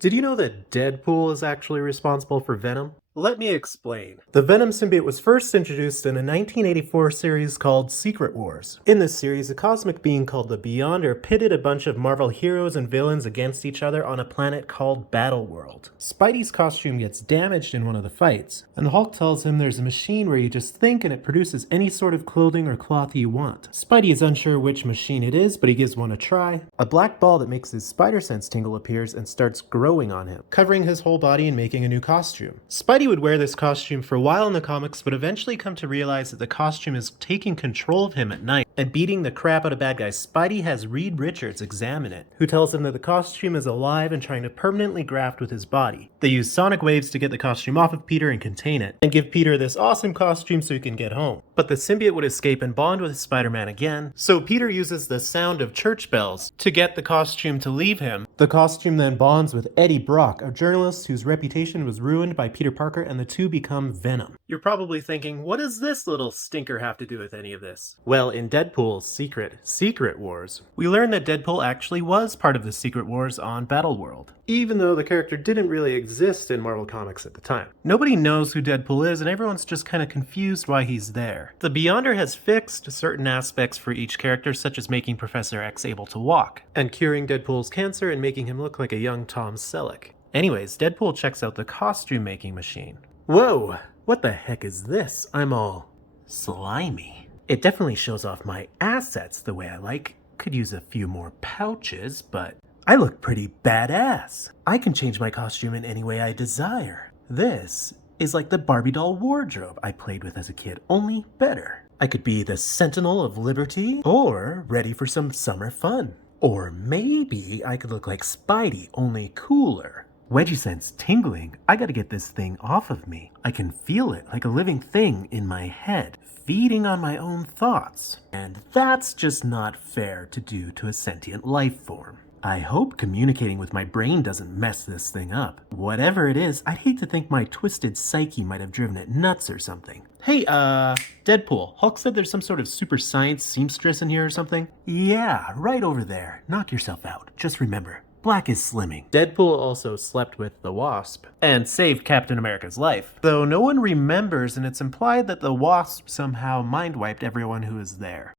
Did you know that Deadpool is actually responsible for Venom? Let me explain. The Venom symbiote was first introduced in a 1984 series called Secret Wars. In this series, a cosmic being called the Beyonder pitted a bunch of Marvel heroes and villains against each other on a planet called Battleworld. Spidey's costume gets damaged in one of the fights, and Hulk tells him there's a machine where you just think and it produces any sort of clothing or cloth you want. Spidey is unsure which machine it is, but he gives one a try. A black ball that makes his spider sense tingle appears and starts growing on him, covering his whole body and making a new costume. Spidey would wear this costume for a while in the comics, but eventually come to realize that the costume is taking control of him at night and beating the crap out of bad guys. Spidey has Reed Richards examine it, who tells him that the costume is alive and trying to permanently graft with his body. They use sonic waves to get the costume off of Peter and contain it, and give Peter this awesome costume so he can get home. But the symbiote would escape and bond with Spider-Man again, so Peter uses the sound of church bells to get the costume to leave him. The costume then bonds with Eddie Brock, a journalist whose reputation was ruined by Peter Parker, and the two become Venom. You're probably thinking, what does this little stinker have to do with any of this? Well, in Deadpool's Secret Wars, we learn that Deadpool actually was part of the Secret Wars on Battleworld, even though the character didn't really exist in Marvel Comics at the time. Nobody knows who Deadpool is, and everyone's just kind of confused why he's there. The Beyonder has fixed certain aspects for each character, such as making Professor X able to walk, and curing Deadpool's cancer and making him look like a young Tom Selleck. Anyways, Deadpool checks out the costume making machine. Whoa, what the heck is this? I'm all slimy. It definitely shows off my assets the way I like. Could use a few more pouches, but I look pretty badass. I can change my costume in any way I desire. This is like the Barbie doll wardrobe I played with as a kid, only better. I could be the Sentinel of Liberty, or ready for some summer fun. Or maybe I could look like Spidey, only cooler. Wedgie sense tingling. I gotta get this thing off of me. I can feel it like a living thing in my head, feeding on my own thoughts. And that's just not fair to do to a sentient life form. I hope communicating with my brain doesn't mess this thing up. Whatever it is, I'd hate to think my twisted psyche might have driven it nuts or something. Hey, Deadpool, Hulk said there's some sort of super science seamstress in here or something? Yeah, right over there. Knock yourself out. Just remember, black is slimming. Deadpool also slept with the Wasp and saved Captain America's life, though no one remembers, and it's implied that the Wasp somehow mind-wiped everyone who was there.